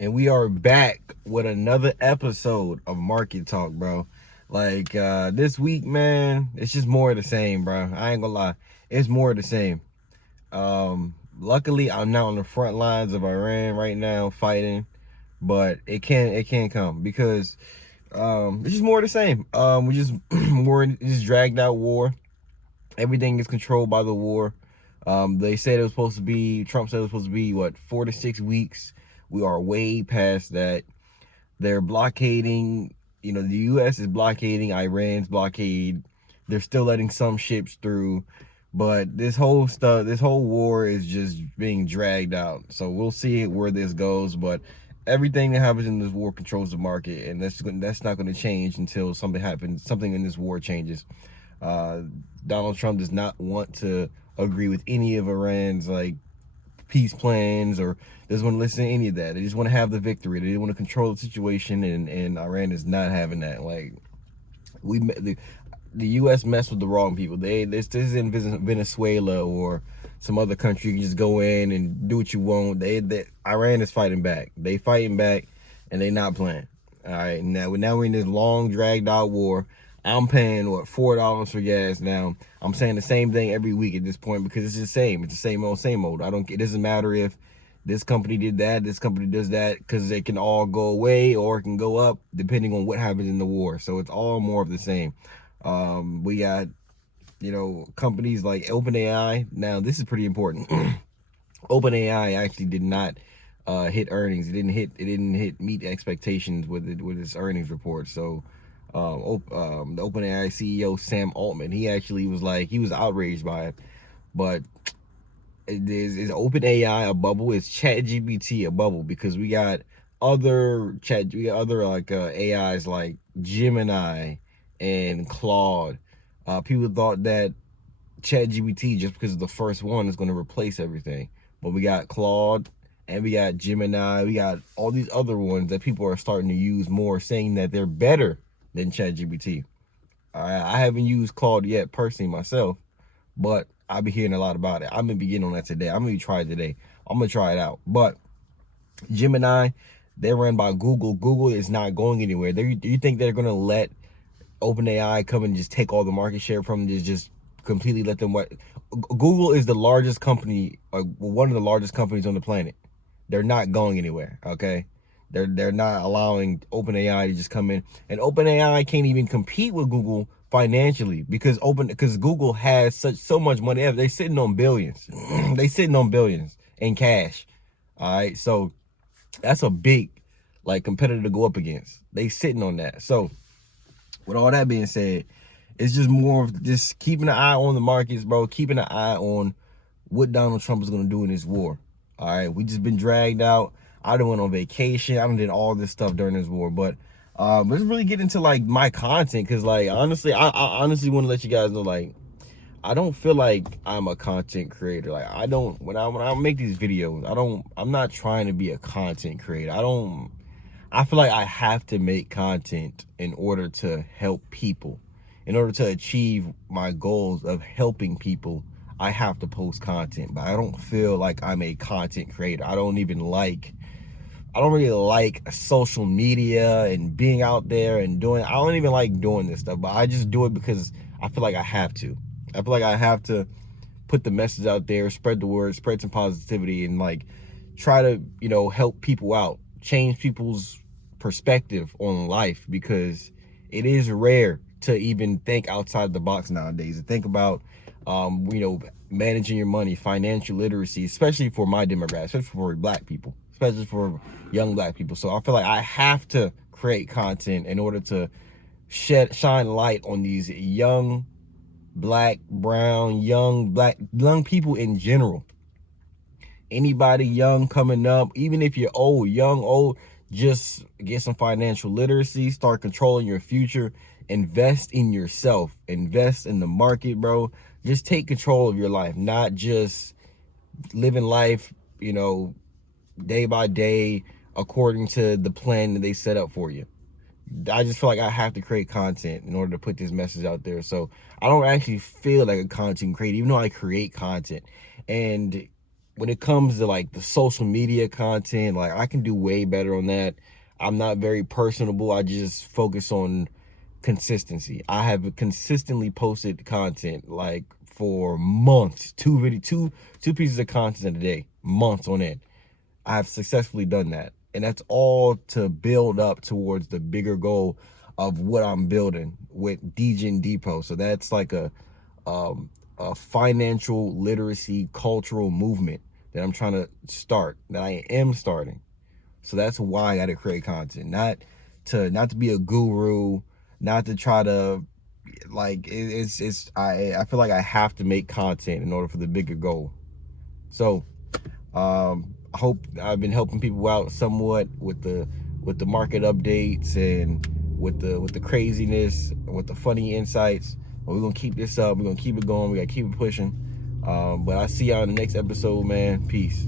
And we are back with another episode of Market Talk, bro. Like this week, man, it's just more of the same, bro. I ain't gonna lie. It's more of the same. Luckily I'm not on the front lines of Iran right now fighting, but it can come because it's just more of the same. We just more just dragged out war. Everything is controlled by the war. They said it was supposed to be, Trump said it was supposed to be, what, 4 to 6 weeks. We are way past that. They're blockading, the U.S. is blockading Iran's blockade. They're still letting some ships through. But this whole stuff, this whole war is just being dragged out. So we'll see where this goes. But everything that happens in this war controls the market. And that's not going to change until something happens, something in this war changes. Uh, Donald Trump does not want to agree with any of Iran's peace plans, or doesn't want to listen to any of that. They just want to have the victory. They want to control the situation, and Iran is not having that. Like the U.S. messed with the wrong people. This isn't Venezuela or some other country. You can just go in and do what you want. Iran is fighting back. They fighting back, and they not playing. All right, now we're in this long dragged out war. I'm paying what, $4 for gas now. I'm saying the same thing every week at this point because it's the same. It's the same old, same old. It doesn't matter if this company did that, this company does that, because they can all go away or it can go up depending on what happens in the war. So it's all more of the same. We got, companies like OpenAI. Now this is pretty important. OpenAI actually did not hit earnings. It didn't hit meet expectations with its earnings report. So the OpenAI CEO Sam Altman, he actually was he was outraged by it. But is OpenAI a bubble? Is ChatGPT a bubble? Because we got other AIs like Gemini and Claude. People thought that ChatGPT, just because of the first one, is going to replace everything. But we got Claude and we got Gemini. We got all these other ones that people are starting to use more, saying that they're better than ChatGPT. I haven't used Claude yet personally myself, but I'll be hearing a lot about it. I'm gonna be getting on that today. I'm gonna try it today. I'm gonna try it out. But Gemini, they're run by Google. Google is not going anywhere. Do you think they're gonna let OpenAI come and just take all the market share from them, just completely let them what? Google is the largest company, one of the largest companies on the planet. They're not going anywhere, okay? They're not allowing OpenAI to just come in, and OpenAI can't even compete with Google financially because Google has so much money. They're sitting on billions. They sitting on billions in cash. All right, so that's a big competitor to go up against. They sitting on that. So with all that being said, it's just more of just keeping an eye on the markets, bro. Keeping an eye on what Donald Trump is going to do in this war. All right, we just been dragged out. I done went on vacation. I done did all this stuff during this war. But let's really get into my content, because honestly, I honestly want to let you guys know, I don't feel like I'm a content creator. I don't, when I make these videos, I'm not trying to be a content creator. I feel like I have to make content in order to help people. In order to achieve my goals of helping people, I have to post content. But I don't feel like I'm a content creator. I don't really like social media and being out there and I don't even like doing this stuff, but I just do it because I feel like I have to. I feel like I have to put the message out there, spread the word, spread some positivity, and try to, help people out, change people's perspective on life, because it is rare to even think outside the box nowadays, to think about, managing your money, financial literacy, especially for my demographic, especially for black people, especially for young black people. So I feel like I have to create content in order to shine light on these young black, brown, young people in general. Anybody young coming up, even if you're old, just get some financial literacy, start controlling your future, invest in yourself, invest in the market, bro. Just take control of your life, not just living life, day by day according to the plan that they set up for you. I just feel like I have to create content in order to put this message out there. So I don't actually feel like a content creator, even though I create content. And when it comes to like the social media content, like I can do way better on that. I'm not very personable. I just focus on consistency. I have consistently posted content like for months, two pieces of content a day, months on end. I have successfully done that. And that's all to build up towards the bigger goal of what I'm building with DEGEN Depot. So that's like a financial literacy cultural movement that I'm trying to start, that I am starting. So that's why I got to create content, not to be a guru, not to try to like I feel like I have to make content in order for the bigger goal. So I hope I've been helping people out somewhat with the market updates and with the craziness, with the funny insights. But we're gonna keep this up. We're gonna keep it going. We gotta keep it pushing. But I'll see y'all in the next episode, man. Peace.